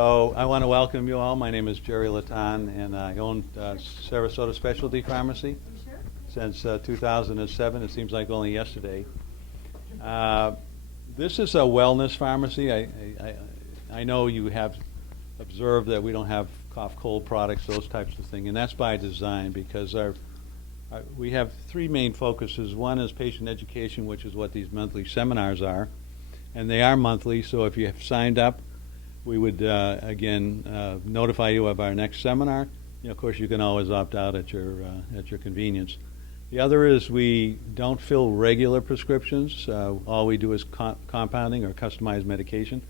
So I want to welcome you all. My name is Jerry Latan, and I own Sarasota Specialty Pharmacy since 2007. It seems like only yesterday. This is a wellness pharmacy. I know you have observed that we don't have cough, cold products, those types of things, and that's by design because we have three main focuses. One is patient education, which is what these monthly seminars are, and they are monthly, so if you have signed up, we would, again, notify you of our next seminar. Of course, you can always opt out at your convenience. The other is we don't fill regular prescriptions. All we do is compounding or customized medication.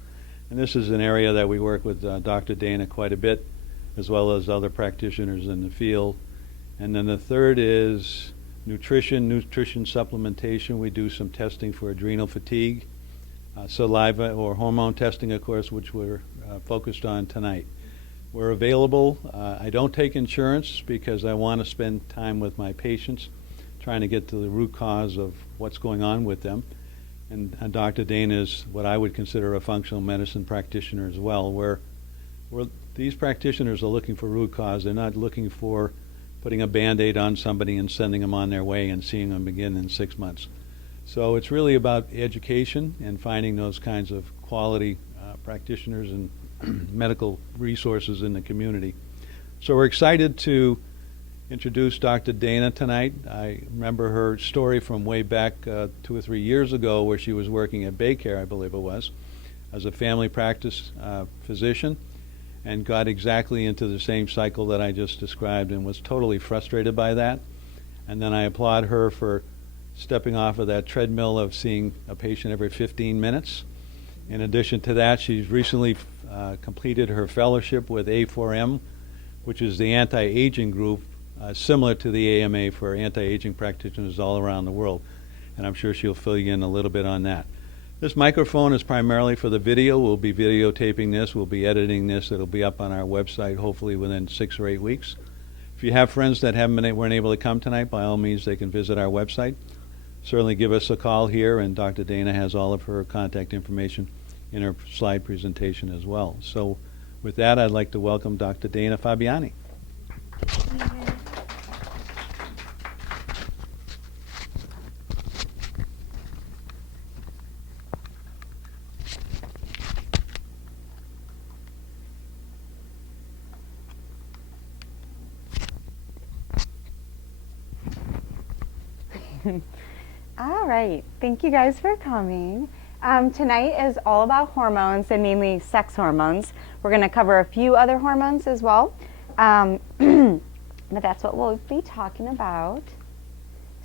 And this is an area that we work with Dr. Dana quite a bit, as well as other practitioners in the field. And then the third is nutrition supplementation. We do some testing for adrenal fatigue. Saliva or hormone testing, of course, which we're focused on tonight. We're available. I don't take insurance because I want to spend time with my patients trying to get to the root cause of what's going on with them. And Dr. Dana is what I would consider a functional medicine practitioner as well, where these practitioners are looking for root cause. They're not looking for putting a Band-Aid on somebody and sending them on their way and seeing them again in 6 months. So it's really about education and finding those kinds of quality practitioners and medical resources in the community. So we're excited to introduce Dr. Dana tonight. I remember her story from way back 2 or 3 years ago where she was working at Baycare, I believe it was, as a family practice physician, and got exactly into the same cycle that I just described and was totally frustrated by that. And then I applaud her for stepping off of that treadmill of seeing a patient every 15 minutes. In addition to that, she's recently completed her fellowship with A4M, which is the anti-aging group, similar to the AMA for anti-aging practitioners all around the world. And I'm sure she'll fill you in a little bit on that. This microphone is primarily for the video. We'll be videotaping this. We'll be editing this. It'll be up on our website hopefully within 6 or 8 weeks. If you have friends that weren't able to come tonight, by all means, they can visit our website. Certainly give us a call here, and Dr. Dana has all of her contact information in her slide presentation as well. So with that, I'd like to welcome Dr. Dana Fabiani. All right, thank you guys for coming. Tonight is all about hormones and mainly sex hormones. We're going to cover a few other hormones as well, but that's what we'll be talking about.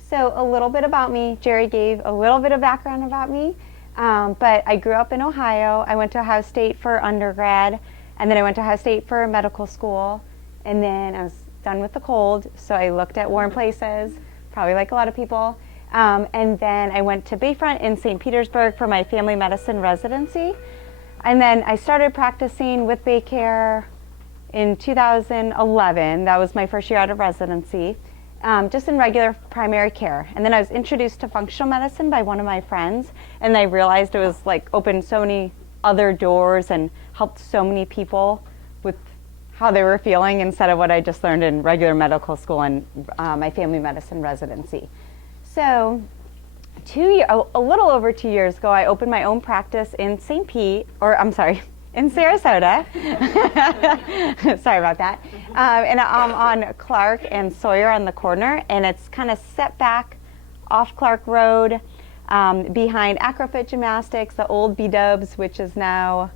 So a little bit about me. Jerry gave a little bit of background about me, but I grew up in Ohio. I went to Ohio State for undergrad, and then I went to Ohio State for medical school, and then I was done with the cold, so I looked at warm places, probably like a lot of people. And then I went to Bayfront in St. Petersburg for my family medicine residency. And then I started practicing with Baycare in 2011. That was my first year out of residency, just in regular primary care. And then I was introduced to functional medicine by one of my friends, and I realized it was like opened so many other doors and helped so many people with how they were feeling instead of what I just learned in regular medical school and my family medicine residency. So a little over 2 years ago, I opened my own practice in in Sarasota. Sorry about that. And I'm on Clark and Sawyer on the corner, and it's kind of set back off Clark Road behind Acrofit Gymnastics, the old B-Dubs, which is now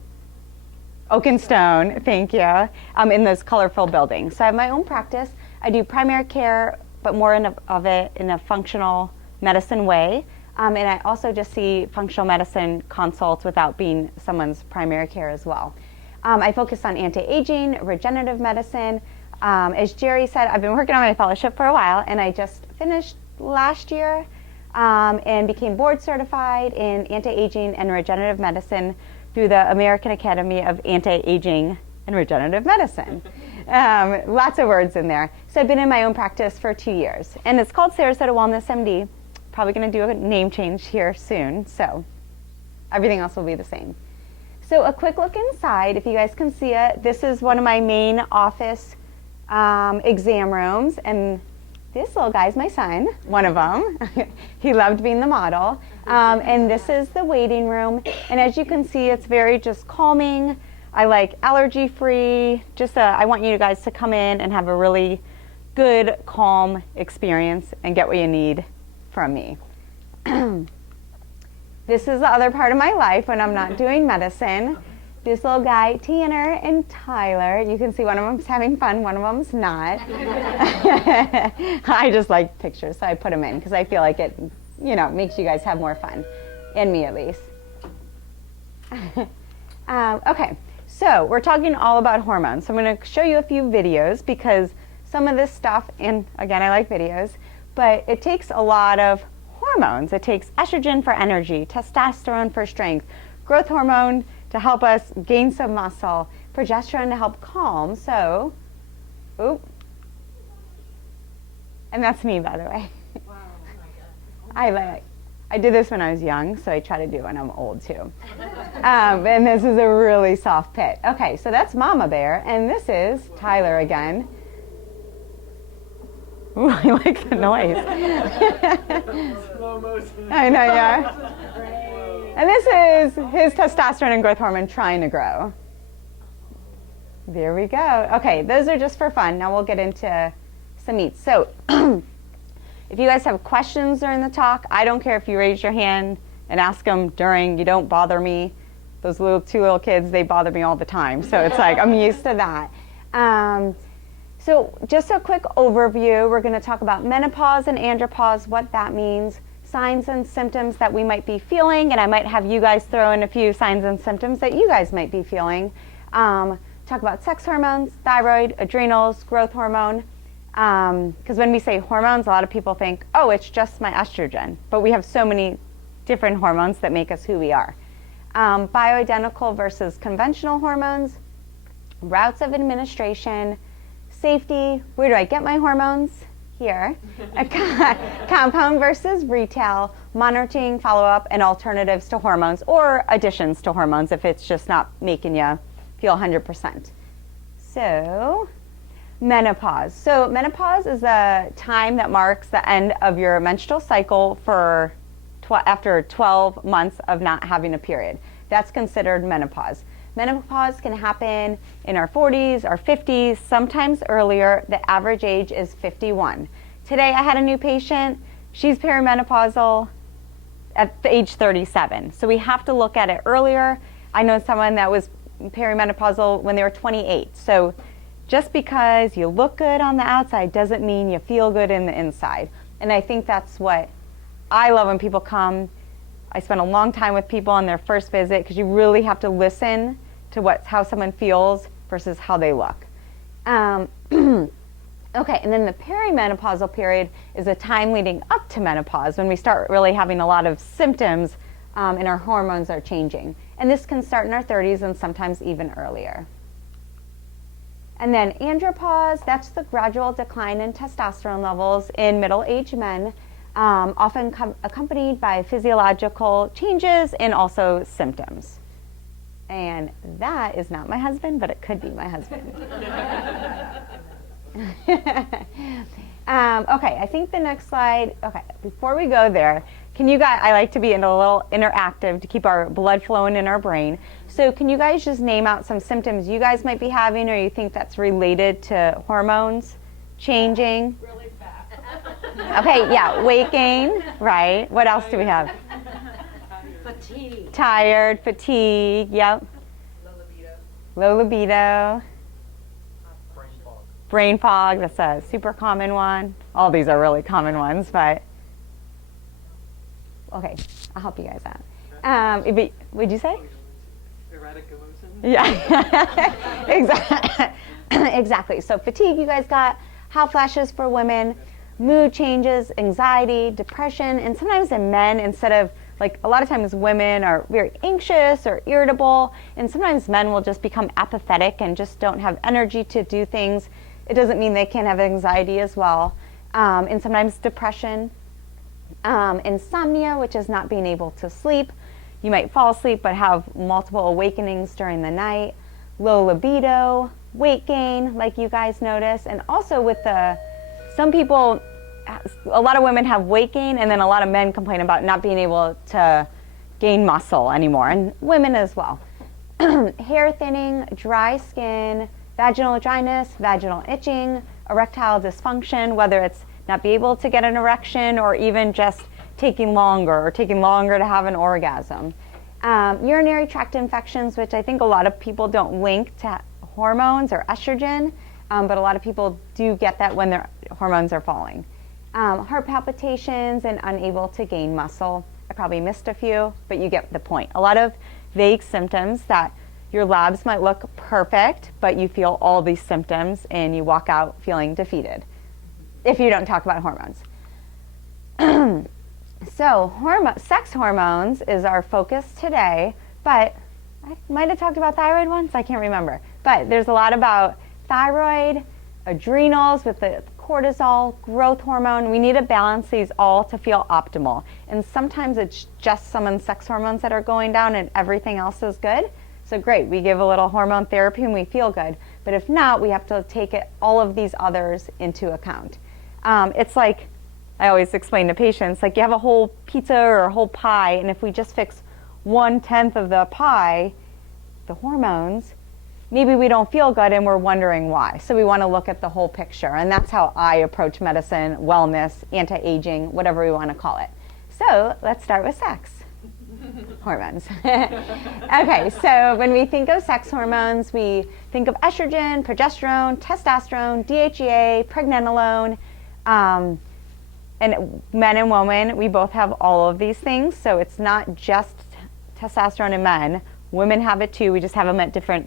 Oak and Stone, thank you, in those colorful buildings. So I have my own practice. I do primary care, but more of it in a functional medicine way. And I also just see functional medicine consults without being someone's primary care as well. I focus on anti-aging, regenerative medicine. As Jerry said, I've been working on my fellowship for a while, and I just finished last year and became board certified in anti-aging and regenerative medicine through the American Academy of Anti-Aging and Regenerative Medicine. Lots of words in there. So I've been in my own practice for 2 years, and it's called Sarasota Wellness MD. Probably going to do a name change here soon, so everything else will be the same. So a quick look inside, if you guys can see it, this is one of my main office exam rooms, and this little guy's my son, one of them. He loved being the model. And this is the waiting room, and as you can see, it's very just calming. I like allergy-free. I want you guys to come in and have a really good, calm experience and get what you need from me. This is the other part of my life when I'm not doing medicine. This little guy, Tanner and Tyler, you can see one of them's having fun, one of them's not. I just like pictures, so I put them in because I feel like it, makes you guys have more fun, and me at least. Okay, so we're talking all about hormones. So I'm going to show you a few videos because some of this stuff, and again, I like videos, but it takes a lot of hormones. It takes estrogen for energy, testosterone for strength, growth hormone to help us gain some muscle, progesterone to help calm. So, and that's me, by the way. Wow, oh my God. I did this when I was young, so I try to do it when I'm old too. And this is a really soft pit. Okay, so that's Mama Bear, and this is Tyler again. Ooh, I like the noise. Slow motion. I know, yeah. And this is his testosterone and growth hormone trying to grow. There we go. Okay, those are just for fun. Now we'll get into some eats. So if you guys have questions during the talk, I don't care if you raise your hand and ask them during. You don't bother me. Those two little kids, they bother me all the time. So it's like I'm used to that. So just a quick overview. We're going to talk about menopause and andropause, what that means, signs and symptoms that we might be feeling, and I might have you guys throw in a few signs and symptoms that you guys might be feeling. Talk about sex hormones, thyroid, adrenals, growth hormone. Because when we say hormones, a lot of people think, oh, it's just my estrogen. But we have so many different hormones that make us who we are. Bioidentical versus conventional hormones, routes of administration, safety, where do I get my hormones? Here. Compound versus retail, monitoring, follow-up, and alternatives to hormones or additions to hormones if it's just not making you feel 100%. So, menopause. So menopause is a time that marks the end of your menstrual cycle for after 12 months of not having a period. That's considered menopause. Menopause can happen in our 40s, our 50s, sometimes earlier. The average age is 51. Today I had a new patient. She's perimenopausal at age 37. So we have to look at it earlier. I know someone that was perimenopausal when they were 28. So just because you look good on the outside doesn't mean you feel good in the inside. And I think that's what I love when people come. I spend a long time with people on their first visit because you really have to listen to how someone feels versus how they look. Okay, and then the perimenopausal period is a time leading up to menopause when we start really having a lot of symptoms and our hormones are changing. And this can start in our 30s and sometimes even earlier. And then andropause, that's the gradual decline in testosterone levels in middle-aged men, often accompanied by physiological changes and also symptoms. And that is not my husband, but it could be my husband. Okay, I think the next slide, okay, before we go there, I like to be a little interactive to keep our blood flowing in our brain. So can you guys just name out some symptoms you guys might be having or you think that's related to hormones changing? Really fast. Okay, yeah, weight gain, right. What else do we have? Fatigue. Tired, fatigue, yep. Low libido. Low libido. Brain fog. Brain fog, that's a super common one. All these are really common ones, but okay, I'll help you guys out. What'd you say? Erratic emotions. Yeah, exactly. So fatigue, you guys got hot flashes for women, mood changes, anxiety, depression, and sometimes in men, instead of like a lot of times women are very anxious or irritable, and sometimes men will just become apathetic and just don't have energy to do things. It doesn't mean they can't have anxiety as well. And sometimes depression, insomnia, which is not being able to sleep, You might fall asleep but have multiple awakenings during the night, low libido, weight gain, like you guys notice, and also with some people, a lot of women have weight gain, and then a lot of men complain about not being able to gain muscle anymore, and women as well. Hair thinning, dry skin, vaginal dryness, vaginal itching, erectile dysfunction, whether it's not be able to get an erection or even just taking longer to have an orgasm. Urinary tract infections, which I think a lot of people don't link to hormones or estrogen, but a lot of people do get that when their hormones are falling. Heart palpitations and unable to gain muscle. I probably missed a few, but you get the point. A lot of vague symptoms that your labs might look perfect, but you feel all these symptoms and you walk out feeling defeated if you don't talk about hormones. So sex hormones is our focus today, but I might have talked about thyroid once, I can't remember. But there's a lot about thyroid, adrenals with the cortisol, growth hormone. We need to balance these all to feel optimal. And sometimes it's just someone's sex hormones that are going down and everything else is good. So great, we give a little hormone therapy and we feel good. But if not, we have to take all of these others into account. It's like, I always explain to patients, like you have a whole pizza or a whole pie, and if we just fix 1/10 of the pie, the hormones, maybe we don't feel good and we're wondering why. So we want to look at the whole picture, and that's how I approach medicine, wellness, anti-aging, whatever we want to call it. So let's start with sex. Hormones. Okay, so when we think of sex hormones, we think of estrogen, progesterone, testosterone, DHEA, pregnenolone, and men and women, we both have all of these things, so it's not just testosterone in men. Women have it too, we just have them at different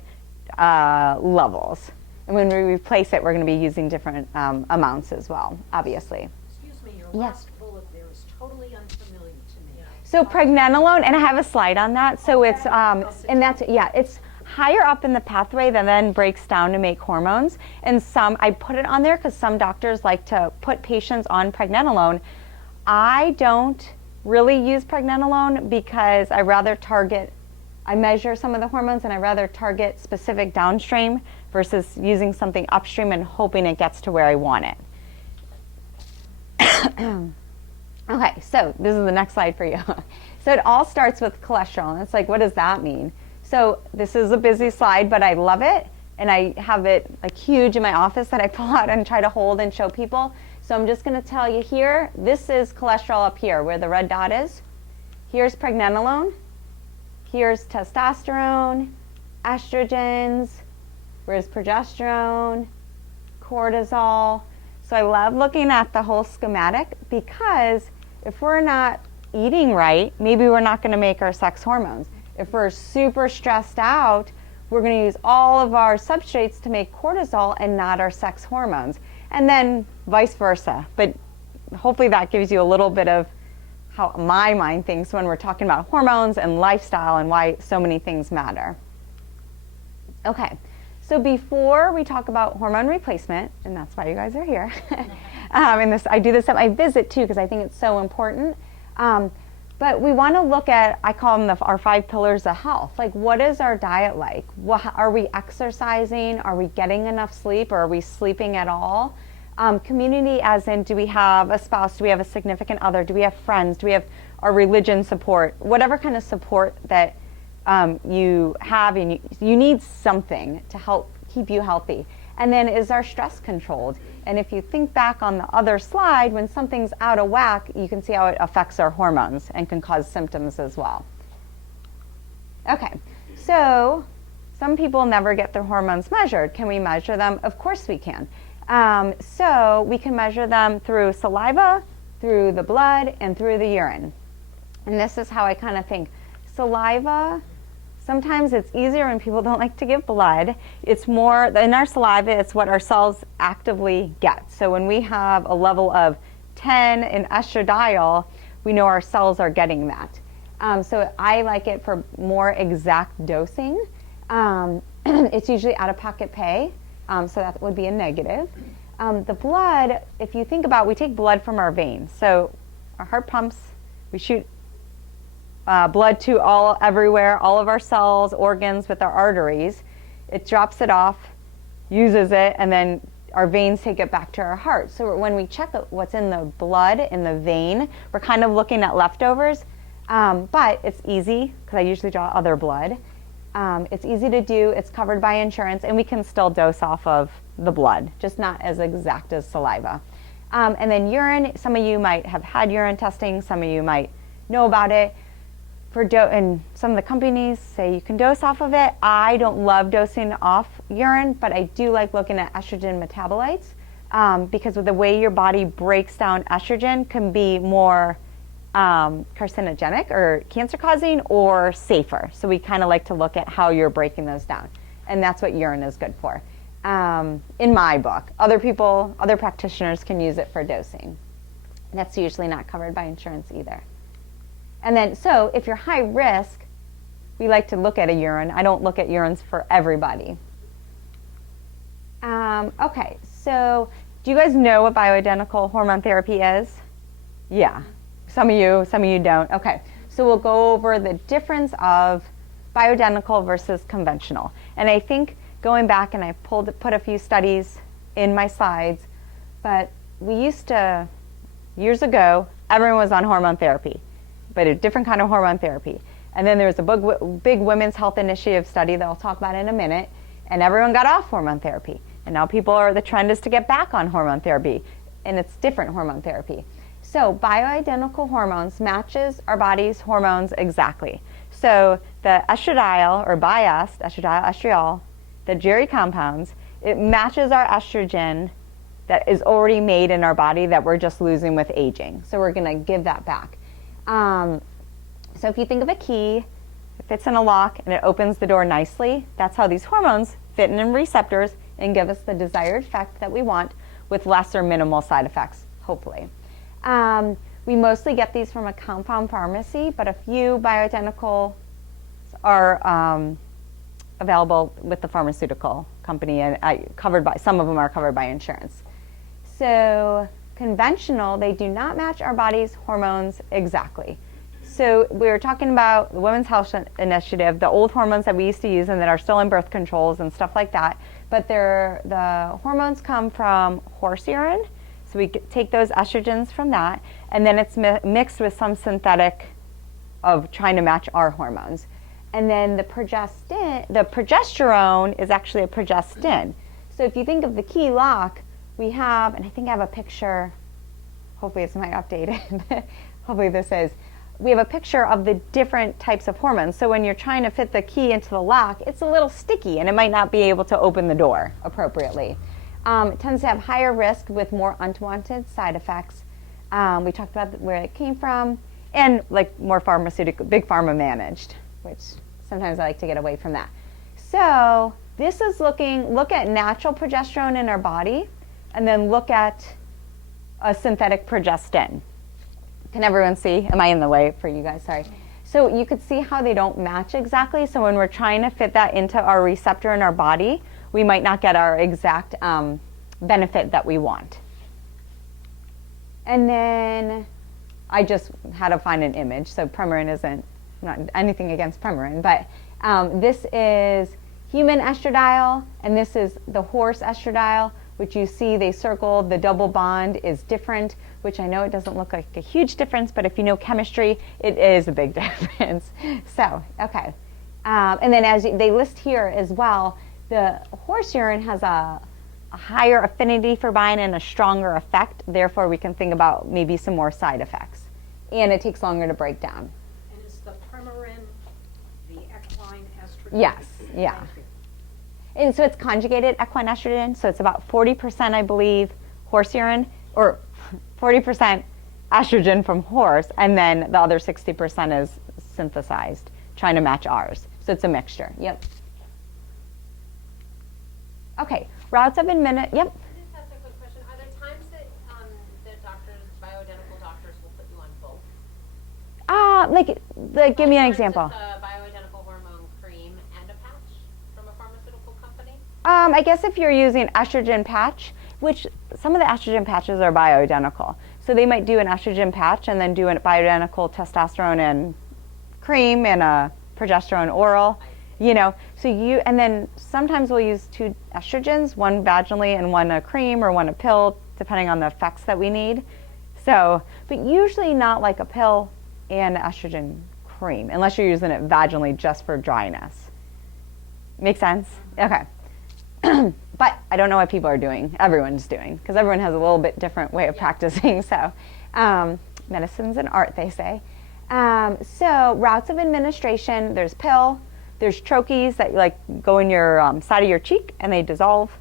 levels. And when we replace it, we're going to be using different amounts as well, obviously. Excuse me, your Yes. last bullet there is totally unfamiliar to me. So pregnenolone, and I have a slide on that, so it's, and that's, yeah, it's higher up in the pathway that then breaks down to make hormones. And I put it on there because some doctors like to put patients on pregnenolone. I don't really use pregnenolone because I measure some of the hormones and I rather target specific downstream versus using something upstream and hoping it gets to where I want it. Okay, so this is the next slide for you. So it all starts with cholesterol, and it's like, what does that mean? So this is a busy slide, but I love it, and I have it like huge in my office that I pull out and try to hold and show people. So I'm just going to tell you here, this is cholesterol up here where the red dot is. Here's pregnenolone. Here's testosterone, estrogens, where's progesterone, cortisol. So I love looking at the whole schematic because if we're not eating right, maybe we're not going to make our sex hormones. If we're super stressed out, we're going to use all of our substrates to make cortisol and not our sex hormones. And then vice versa. But hopefully that gives you a little bit of how my mind thinks when we're talking about hormones and lifestyle and why so many things matter. Okay, so before we talk about hormone replacement, and that's why you guys are here, and I do this at my visit too because I think it's so important. But we want to look at, I call them our 5 pillars of health. Like, what is our diet like? Are we exercising? Are we getting enough sleep? Or are we sleeping at all? Community, as in, do we have a spouse? Do we have a significant other? Do we have friends? Do we have our religion support? Whatever kind of support that you have, and you need something to help keep you healthy. And then, is our stress controlled? And if you think back on the other slide, when something's out of whack, you can see how it affects our hormones and can cause symptoms as well. Okay, so some people never get their hormones measured. Can we measure them? Of course we can. So we can measure them through saliva, through the blood, and through the urine. And this is how I kind of think. Saliva, sometimes it's easier when people don't like to give blood. It's more, in our saliva, it's what our cells actively get. So when we have a level of 10 in estradiol, we know our cells are getting that. So I like it for more exact dosing. It's usually out-of-pocket pay, so that would be a negative. The blood, if you think about, we take blood from our veins. So our heart pumps, we shoot blood to everywhere, all of our cells, organs with our arteries. It drops it off, uses it, and then our veins take it back to our heart. So when we check what's in the blood, in the vein, we're kind of looking at leftovers, but it's easy, because I usually draw other blood. It's easy to do, it's covered by insurance, and we can still dose off of the blood, just not as exact as saliva. And then urine, some of you might have had urine testing, some of you might know about it. And some of the companies say you can dose off of it. I don't love dosing off urine, but I do like looking at estrogen metabolites, because with the way your body breaks down estrogen can be more carcinogenic or cancer causing or safer. So we kind of like to look at how you're breaking those down. And that's what urine is good for. In my book, other practitioners can use it for dosing. That's usually not covered by insurance either. And then, so if you're high risk, we like to look at a urine. I don't look at urines for everybody. Okay, so do you guys know what bioidentical hormone therapy is? Yeah, some of you don't. Okay, so we'll go over the difference of bioidentical versus conventional. And I think going back, and I put a few studies in my slides, but we used to, years ago, everyone was on hormone therapy, but a different kind of hormone therapy. And then there was a big women's health initiative study that I'll talk about in a minute, and everyone got off hormone therapy. And now the trend is to get back on hormone therapy, and it's different hormone therapy. So bioidentical hormones matches our body's hormones exactly. So the estradiol or biest, estriol, the Jerry compounds, it matches our estrogen that is already made in our body that we're just losing with aging. So we're gonna give that back. So if you think of a key, it fits in a lock and it opens the door nicely. That's how these hormones fit in receptors and give us the desired effect that we want with less or minimal side effects, hopefully. We mostly get these from a compound pharmacy, but a few bioidenticals are available with the pharmaceutical company, and some of them are covered by insurance. So conventional, they do not match our body's hormones exactly. So we were talking about the Women's Health Initiative, the old hormones that we used to use and that are still in birth controls and stuff like that, but the hormones come from horse urine. So we take those estrogens from that, and then it's mixed with some synthetic of trying to match our hormones. And then the progesterone is actually a progestin. So if you think of the key lock, we have, and I think I have a picture, hopefully it's my updated, hopefully this is, we have a picture of the different types of hormones. So when you're trying to fit the key into the lock, it's a little sticky and it might not be able to open the door appropriately. It tends to have higher risk with more unwanted side effects. We talked about where it came from, and like more pharmaceutical, big pharma managed, which sometimes I like to get away from that. So this is look at natural progesterone in our body, and then look at a synthetic progestin. Can everyone see? Am I in the way for you guys? Sorry. So you could see how they don't match exactly. So when we're trying to fit that into our receptor in our body, we might not get our exact benefit that we want. And then I just had to find an image. So Premarin isn't, not anything against Premarin, but this is human estradiol, and this is the horse estradiol, which you see they circled. The double bond is different, which I know it doesn't look like a huge difference, but if you know chemistry, it is a big difference. So, okay. And then as they list here as well, the horse urine has a higher affinity for bind and a stronger effect. Therefore, we can think about maybe some more side effects. And it takes longer to break down. And is the Premarin the equine estrogen? Yes, yeah. And so it's conjugated equine estrogen, so it's about 40%, I believe, horse urine, or 40% estrogen from horse, and then the other 60% is synthesized, trying to match ours. So it's a mixture. Yep. Okay, routes of administration. Yep. I just have a quick question. Are there times that bioidentical doctors will put you on both? Like give me an For instance, example. a bioidentical hormone cream and a patch from a pharmaceutical company? I guess if you're using estrogen patch, which some of the estrogen patches are bioidentical. So they might do an estrogen patch and then do a bioidentical testosterone and cream and a progesterone oral, you know. So and then sometimes we'll use 2 estrogens, one vaginally and one a cream or one a pill, depending on the effects that we need. So, but usually not like a pill and estrogen cream, unless you're using it vaginally just for dryness. Make sense? Okay. But I don't know what people are doing. Everyone's doing, because everyone has a little bit different way of practicing. So, medicine's an art, they say. So routes of administration, there's pill, there's troches that like go in your side of your cheek and they dissolve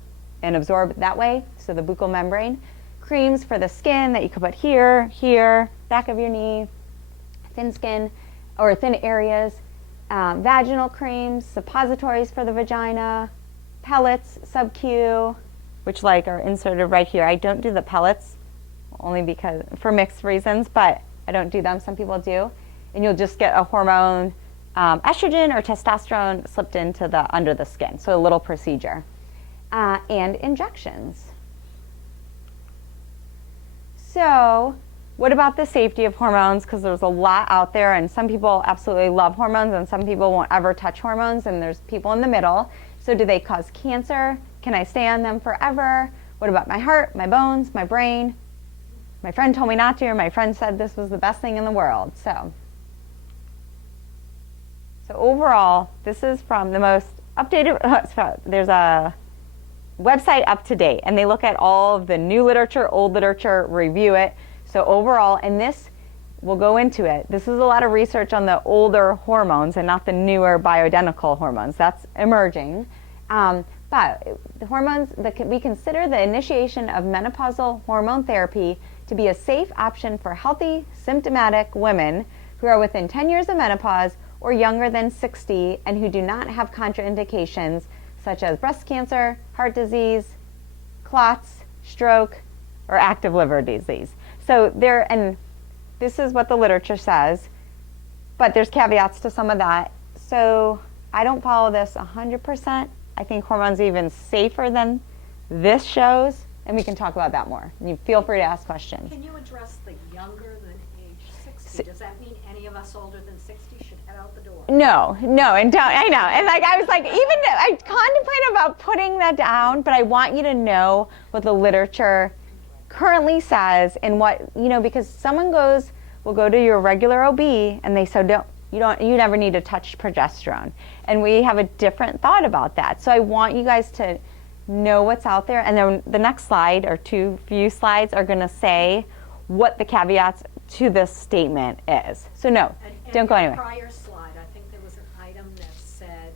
and absorb that way, so the buccal membrane. Creams for the skin that you could put here, here, back of your knee, thin skin or thin areas. Vaginal creams, suppositories for the vagina, pellets, sub-Q, which like are inserted right here. I don't do the pellets only because for mixed reasons, but I don't do them. Some people do. And you'll just get a hormone, estrogen or testosterone slipped into the under the skin. So a little procedure. And injections. So what about the safety of hormones? Because there's a lot out there, and some people absolutely love hormones and some people won't ever touch hormones, and there's people in the middle. So do they cause cancer? Can I stay on them forever? What about my heart, my bones, my brain? My friend told me not to, or my friend said this was the best thing in the world. So overall, this is from the most updated, there's a website up to date, and they look at all of the new literature, old literature, review it. So overall, and this, we'll go into it, this is a lot of research on the older hormones and not the newer bioidentical hormones. That's emerging. But the hormones, we consider the initiation of menopausal hormone therapy to be a safe option for healthy, symptomatic women who are within 10 years of menopause or younger than 60 and who do not have contraindications such as breast cancer, heart disease, clots, stroke, or active liver disease. So and this is what the literature says, but there's caveats to some of that. So I don't follow this 100%. I think hormones are even safer than this shows, and we can talk about that more. You feel free to ask questions. Can you address the younger than age 60? Does that mean any of us older than 60 should head out the door? No, and don't, I know. And like, I was like, I contemplated about putting that down, but I want you to know what the literature currently says and what, because someone will go to your regular OB and they say, you never need to touch progesterone. And we have a different thought about that. So I want you guys to know what's out there. And then the next slide or few slides are going to say what the caveats to this statement is. So no, don't go anywhere. Prior slide, I think there was an item that said,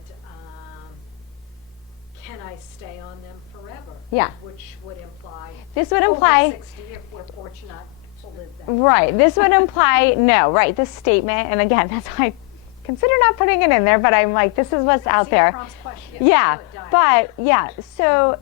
can I stay on them forever? Yeah. Which would imply This would imply over 60 if we're fortunate to live that. Right. This would imply no. Right. This statement, and again, that's why I consider not putting it in there. But I'm like, this is what's out there. Yeah. But yeah. So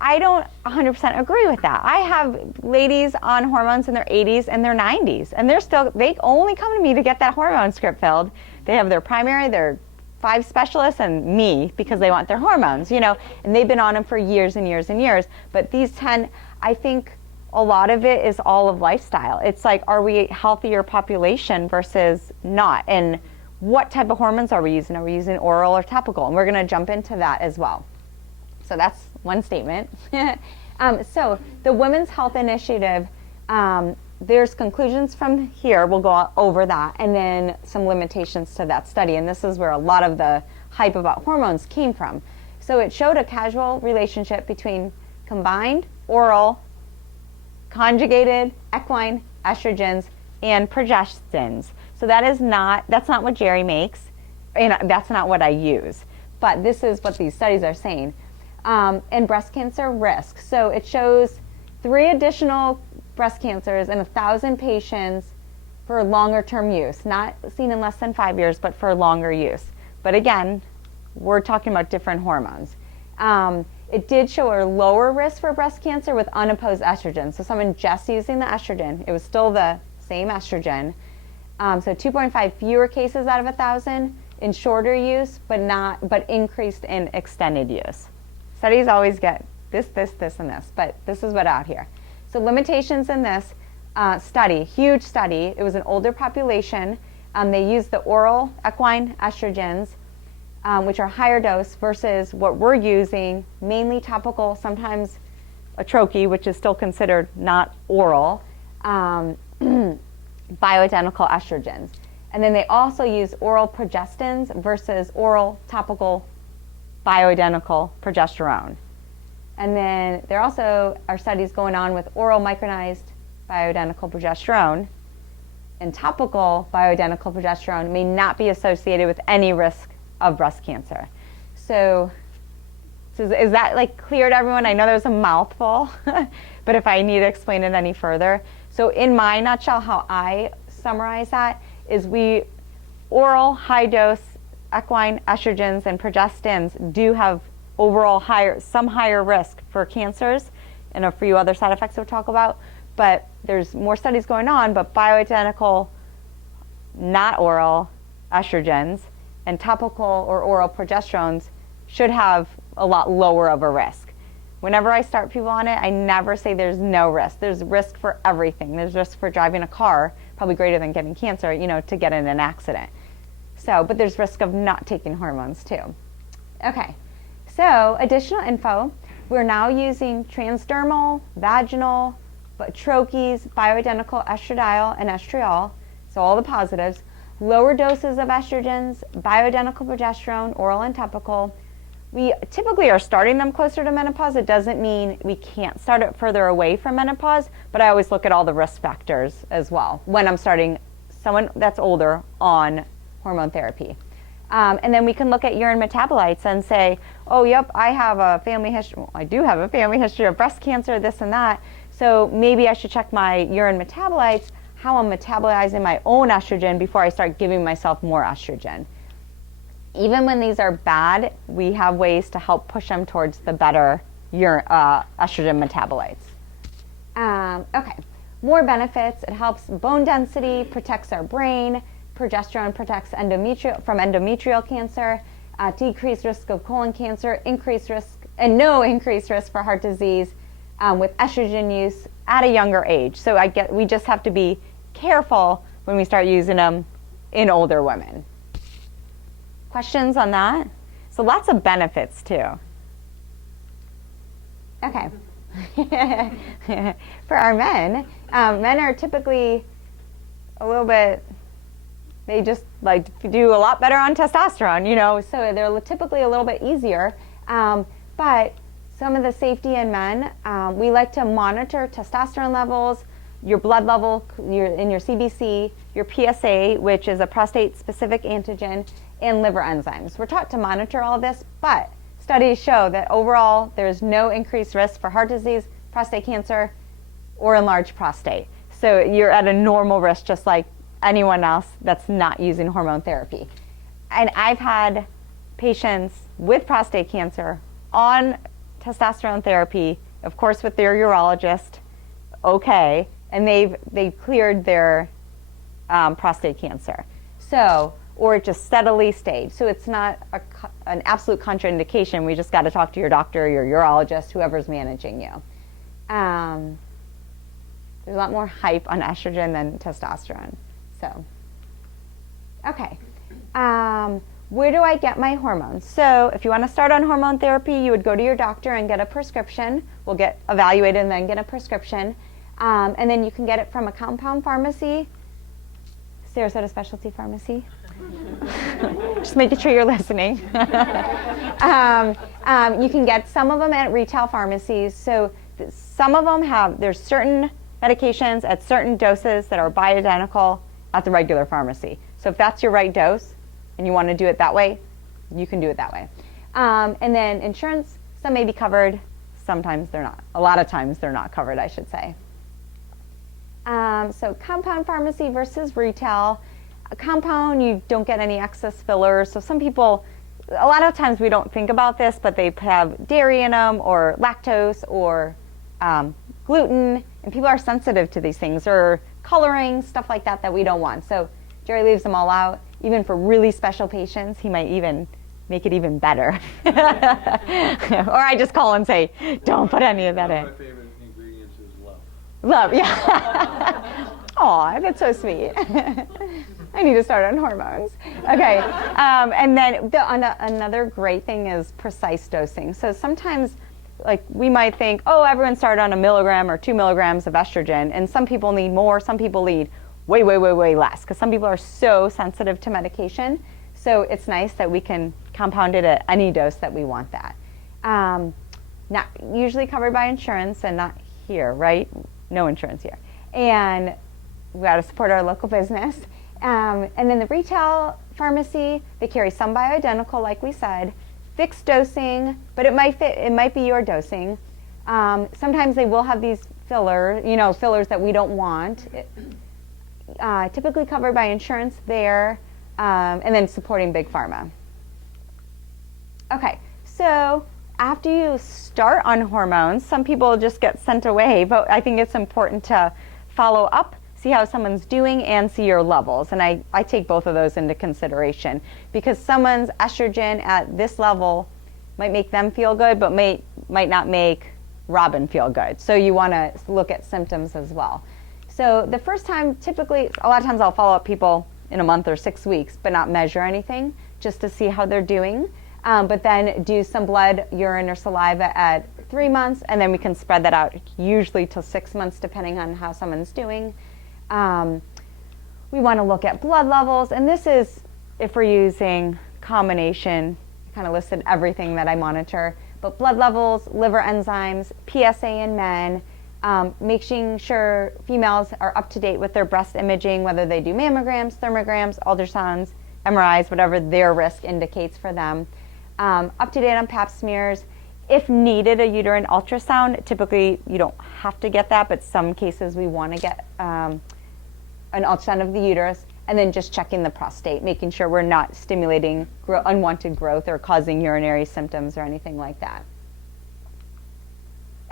I don't 100% agree with that. I have ladies on hormones in their 80s and their 90s, and they only come to me to get that hormone script filled. They have their primary, their 5 specialists, and me because they want their hormones, and they've been on them for years and years and years. But these 10, I think a lot of it is all of lifestyle. It's like, are we a healthier population versus not? And what type of hormones are we using? Are we using oral or topical? And we're going to jump into that as well. So that's one statement. So the Women's Health Initiative, there's conclusions from here. We'll go over that, and then some limitations to that study. And this is where a lot of the hype about hormones came from. So it showed a causal relationship between combined oral, conjugated equine estrogens, and progestins. So that's not what Jerry makes, and that's not what I use. But this is what these studies are saying. And breast cancer risk. So it shows 3 additional breast cancers in 1,000 patients for longer term use, not seen in less than 5 years, but for longer use. But again, we're talking about different hormones. It did show a lower risk for breast cancer with unopposed estrogen. So someone just using the estrogen, it was still the same estrogen. So 2.5 fewer cases out of 1,000 in shorter use, but increased in extended use. Studies always get this, and this, but this is what out here. So limitations in this study, huge study. It was an older population. They use the oral equine estrogens, which are higher dose versus what we're using, mainly topical, sometimes a troche, which is still considered not oral, bioidentical estrogens. And then they also use oral progestins versus oral topical bioidentical progesterone. And then there also are studies going on with oral micronized bioidentical progesterone, and topical bioidentical progesterone may not be associated with any risk of breast cancer. So is that like clear to everyone? I know there's a mouthful, but if I need to explain it any further. So in my nutshell, how I summarize that is oral high dose equine estrogens and progestins do have overall some higher risk for cancers and a few other side effects we'll talk about, but there's more studies going on, but bioidentical, not oral estrogens and topical or oral progesterones should have a lot lower of a risk. Whenever I start people on it, I never say there's no risk. There's risk for everything. There's risk for driving a car, probably greater than getting cancer, to get in an accident. So, but there's risk of not taking hormones too. Okay, so additional info. We're now using transdermal, vaginal, troches, bioidentical estradiol and estriol, so all the positives, lower doses of estrogens, bioidentical progesterone, oral and topical. We typically are starting them closer to menopause. It doesn't mean we can't start it further away from menopause, but I always look at all the risk factors as well when I'm starting someone that's older on hormone therapy. And then we can look at urine metabolites and say, oh, yep, I have a family history. Well, I do have a family history of breast cancer, this and that. So maybe I should check my urine metabolites, how I'm metabolizing my own estrogen before I start giving myself more estrogen. Even when these are bad, we have ways to help push them towards the better estrogen metabolites. Okay, more benefits. It helps bone density, protects our brain. Progesterone protects from endometrial cancer, decreased risk of colon cancer, increased risk, and no increased risk for heart disease with estrogen use at a younger age. So we just have to be careful when we start using them in older women. Questions on that? So lots of benefits too. Okay. For our men are typically a little bit, they just like do a lot better on testosterone, so they're typically a little bit easier. But some of the safety in men, we like to monitor testosterone levels, your blood level, in your CBC, your PSA, which is a prostate-specific antigen, and liver enzymes. We're taught to monitor all of this, but studies show that overall there's no increased risk for heart disease, prostate cancer, or enlarged prostate. So you're at a normal risk just like anyone else that's not using hormone therapy. And I've had patients with prostate cancer on testosterone therapy, of course with their urologist, okay, and they've cleared their prostate cancer. So, or it just steadily stayed. So it's not an absolute contraindication. We just got to talk to your doctor, your urologist, whoever's managing you. There's a lot more hype on estrogen than testosterone. So, okay. Where do I get my hormones? So if you want to start on hormone therapy, you would go to your doctor and get a prescription. We'll get evaluated and then get a prescription. And then you can get it from a compound pharmacy, Sarasota Specialty Pharmacy. Just making sure you're listening. You can get some of them at retail pharmacies. So some of them there's certain medications at certain doses that are bioidentical at the regular pharmacy. So if that's your right dose and you want to do it that way, you can do it that way. And then insurance, some may be covered, sometimes they're not. A lot of times they're not covered, I should say. So compound pharmacy versus retail. A compound, you don't get any excess fillers. So some people, a lot of times we don't think about this, but they have dairy in them or lactose or gluten, and people are sensitive to these things, or coloring, stuff like that we don't want. So Jerry leaves them all out. Even for really special patients, he might even make it even better. Or I just call and say, don't put any of that in. One of my favorite ingredients is love. Love, yeah. Aw, that's so sweet. I need to start on hormones. Okay, and then another great thing is precise dosing. So sometimes, like, we might think, oh, everyone started on 1 milligram or 2 milligrams of estrogen, and some people need more, some people need way, way, way, way less, because some people are so sensitive to medication. So it's nice that we can compound it at any dose that we want that. Not usually covered by insurance, and not here, right? No insurance here. And we got to support our local business. And then the retail pharmacy, they carry some bioidentical, like we said, fixed dosing, but it might be your dosing. Sometimes they will have these fillers that we don't want. Typically covered by insurance there, and then supporting big pharma. Okay, so after you start on hormones, some people just get sent away, but I think it's important to follow up, see how someone's doing, and see your levels. And I take both of those into consideration, because someone's estrogen at this level might make them feel good, but might not make Robin feel good. So you want to look at symptoms as well. So the first time, typically, a lot of times I'll follow up people in a month or 6 weeks, but not measure anything, just to see how they're doing. But then do some blood, urine, or saliva at 3 months, and then we can spread that out usually till 6 months, depending on how someone's doing. We want to look at blood levels, and this is if we're using combination, kind of listed everything that I monitor, but blood levels, liver enzymes, PSA in men, making sure females are up to date with their breast imaging, whether they do mammograms, thermograms, ultrasounds, MRIs, whatever their risk indicates for them. Up to date on pap smears. If needed, a uterine ultrasound. Typically, you don't have to get that, but some cases we want to get an ultrasound of the uterus, and then just checking the prostate, making sure we're not stimulating unwanted growth or causing urinary symptoms or anything like that.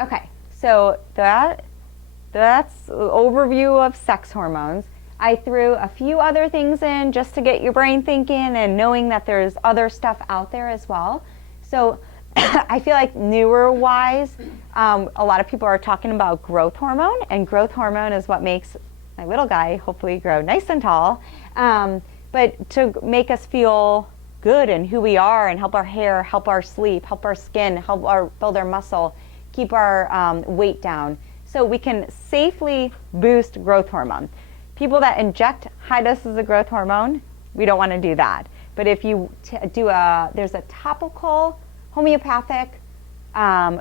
Okay, so that's overview of sex hormones. I threw a few other things in just to get your brain thinking and knowing that there's other stuff out there as well. So I feel like newer-wise, a lot of people are talking about growth hormone, and growth hormone is what makes my little guy hopefully grow nice and tall. But to make us feel good in who we are and help our hair, help our sleep, help our skin, build our muscle, keep our weight down. So we can safely boost growth hormone. People that inject high doses of growth hormone, we don't want to do that. But if you there's a topical homeopathic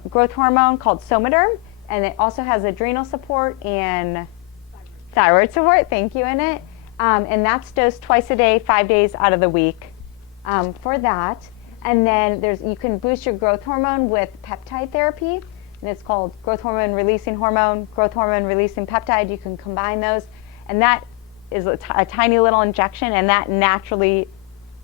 growth hormone called Somaderm, and it also has adrenal support and thyroid support, thank you, in it. And that's dosed twice a day, 5 days out of the week for that. And then you can boost your growth hormone with peptide therapy, and it's called growth hormone releasing hormone, growth hormone releasing peptide. You can combine those, and that is a tiny little injection, and that naturally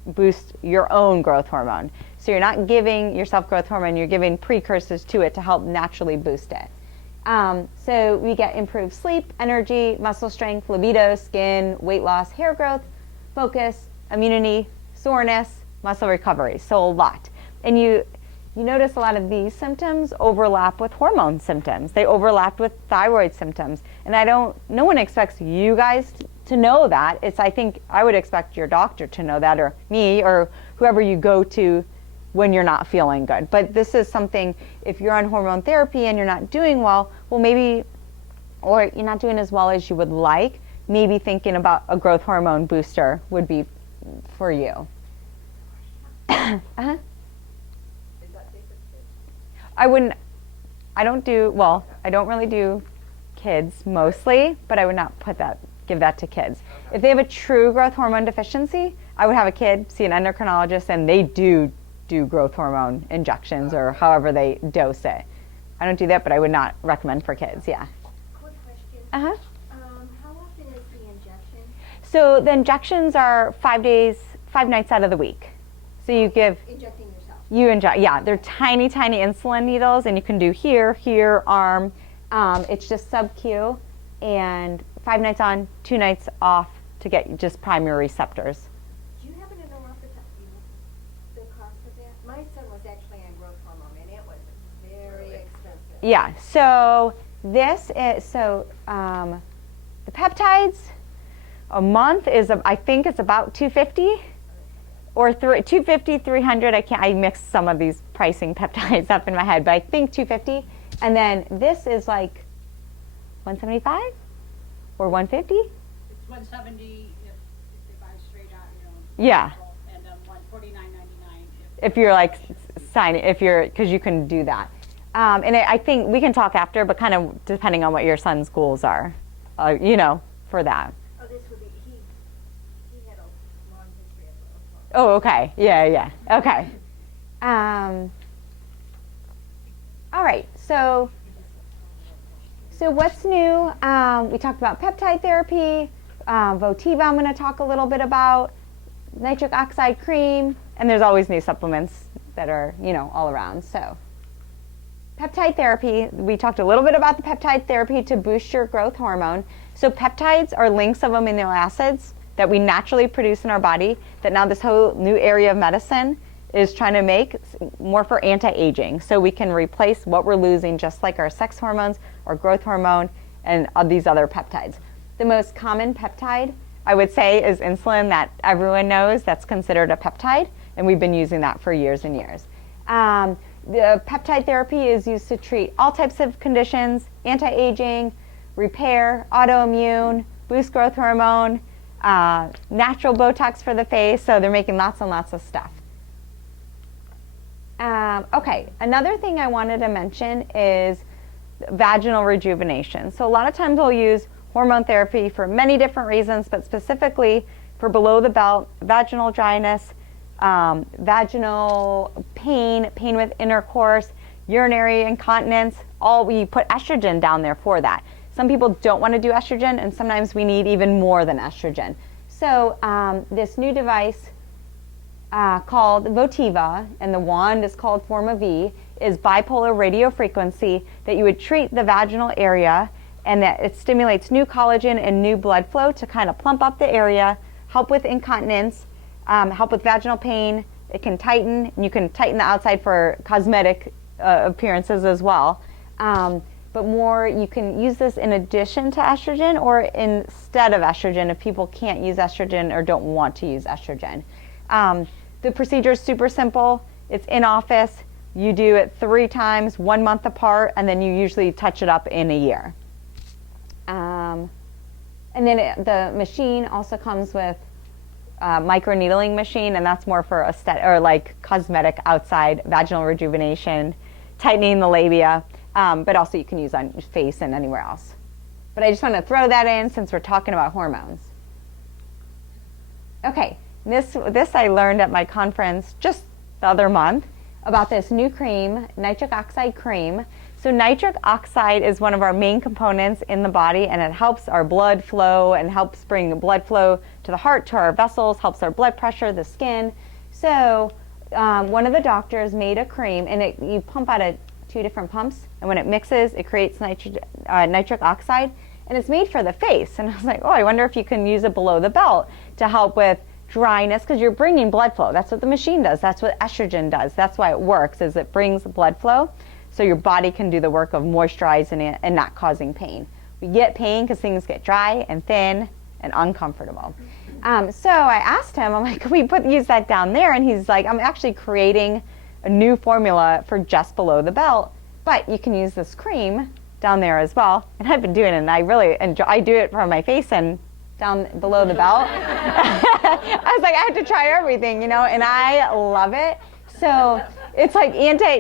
boosts your own growth hormone. So you're not giving yourself growth hormone, you're giving precursors to it to help naturally boost it. So we get improved sleep, energy, muscle strength, libido, skin, weight loss, hair growth, focus, immunity, soreness, muscle recovery. So a lot. And you notice a lot of these symptoms overlap with hormone symptoms. They overlap with thyroid symptoms. And no one expects you guys to know that. I think I would expect your doctor to know that, or me, or whoever you go to when you're not feeling good. But this is something, if you're on hormone therapy and you're not doing well, maybe, or you're not doing as well as you would like, maybe thinking about a growth hormone booster would be for you. Uh-huh. I don't really do kids mostly, but I would not give that to kids. If they have a true growth hormone deficiency, I would have a kid see an endocrinologist, and they do growth hormone injections or however they dose it. I don't do that, but I would not recommend for kids, yeah. Quick question. Uh-huh. How often is the injection? So the injections are 5 nights out of the week. So you give... Injecting yourself? You inject, yeah. They're tiny, tiny insulin needles, and you can do here, arm. It's just sub-Q, and 5 nights on, 2 nights off to get just primary receptors. Do you happen to know off the cost of that? My son was actually on growth hormone, and it was very expensive. Yeah, so the peptides A month is, I think it's about $250 or $250, $300. I mix some of these pricing peptides up in my head, but I think $250. And then this is like $175 or $150. It's $170 if they buy straight out, Yeah. and $149.99 If you're like signing, because you can do that. And I think we can talk after, but kind of depending on what your son's goals are, for that. Oh, this would be, he had a long history of Oh, okay. Yeah. Okay. All right. So what's new? We talked about peptide therapy. Votiva I'm going to talk a little bit about. Nitric oxide cream. And there's always new supplements that are, all around. So peptide therapy. We talked a little bit about the peptide therapy to boost your growth hormone. So peptides are links of amino acids that we naturally produce in our body that now this whole new area of medicine is trying to make more for anti-aging. So we can replace what we're losing, just like our sex hormones or growth hormone and these other peptides. The most common peptide, I would say, is insulin, that everyone knows that's considered a peptide, and we've been using that for years and years. The peptide therapy is used to treat all types of conditions: anti-aging, repair, autoimmune, boost growth hormone, natural Botox for the face. So they're making lots and lots of stuff. Okay, another thing I wanted to mention is vaginal rejuvenation. So a lot of times we'll use hormone therapy for many different reasons, but specifically for below the belt, vaginal dryness, vaginal pain with intercourse, urinary incontinence. We put estrogen down there for that. Some people don't want to do estrogen, and sometimes we need even more than estrogen. So this new device called Votiva, and the wand is called Forma V, is bipolar radio frequency that you would treat the vaginal area, and that it stimulates new collagen and new blood flow to kind of plump up the area, help with incontinence, help with vaginal pain. It can tighten, and you can tighten the outside for cosmetic appearances as well. But more, you can use this in addition to estrogen or instead of estrogen if people can't use estrogen or don't want to use estrogen. The procedure is super simple. It's in office. You do it 3 times, 1 month apart, and then you usually touch it up in a year. And then the machine also comes with microneedling machine, and that's more for like cosmetic outside vaginal rejuvenation, tightening the labia, but also you can use on your face and anywhere else. But I just want to throw that in since we're talking about hormones. Okay, this I learned at my conference just the other month about this new cream, nitric oxide cream. So nitric oxide is one of our main components in the body, and it helps our blood flow and helps bring blood flow to the heart, to our vessels, helps our blood pressure, the skin. So one of the doctors made a cream, and you pump out 2 different pumps, and when it mixes, it creates nitric oxide, and it's made for the face. And I was like, oh, I wonder if you can use it below the belt to help with dryness, because you're bringing blood flow. That's what the machine does. That's what estrogen does. That's why it works, is it brings blood flow. So your body can do the work of moisturizing it and not causing pain. We get pain because things get dry and thin and uncomfortable. So I asked him, I'm like, can we use that down there? And he's like, I'm actually creating a new formula for just below the belt, but you can use this cream down there as well. And I've been doing it, and I really enjoy. I do it for my face and down below the belt. I was like, I had to try everything, and I love it. So it's like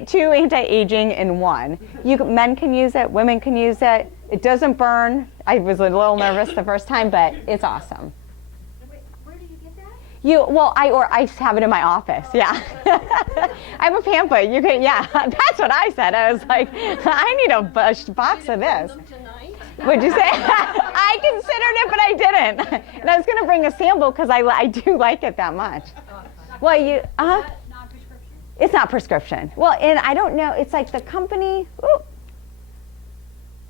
two anti-aging in one. Men can use it, women can use it. It doesn't burn. I was a little nervous the first time, but it's awesome. Wait, where do you get that? I have it in my office. Yeah, I have a pamphlet. You can, yeah. That's what I said. I was like, I need a box of this. What'd you say? I considered it, but I didn't. And I was going to bring a sample because I do like it that much. Well, it's not prescription. Well, and I don't know. It's like the company.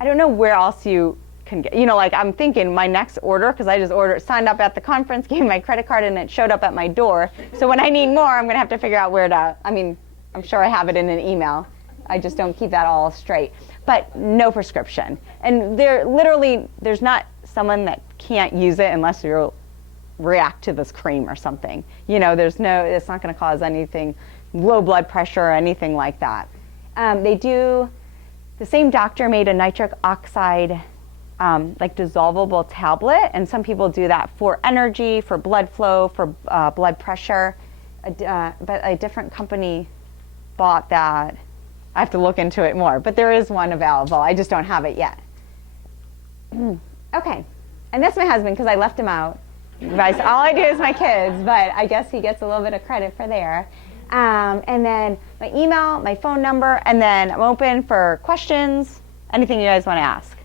I don't know where else you can get. Like I'm thinking my next order, because I just signed up at the conference, gave my credit card, and it showed up at my door. So when I need more, I'm going to have to figure out where to. I'm sure I have it in an email. I just don't keep that all straight. But no prescription. And there's not someone that can't use it unless you react to this cream or something. You know, it's not going to cause anything, low blood pressure or anything like that. The same doctor made a nitric oxide like dissolvable tablet, and some people do that for energy, for blood flow, for blood pressure. But a different company bought that. I have to look into it more, but there is one available. I just don't have it yet. Okay, and that's my husband because I left him out. You guys, all I do is my kids, but I guess he gets a little bit of credit for there. And then my email, my phone number, and then I'm open for questions, anything you guys want to ask.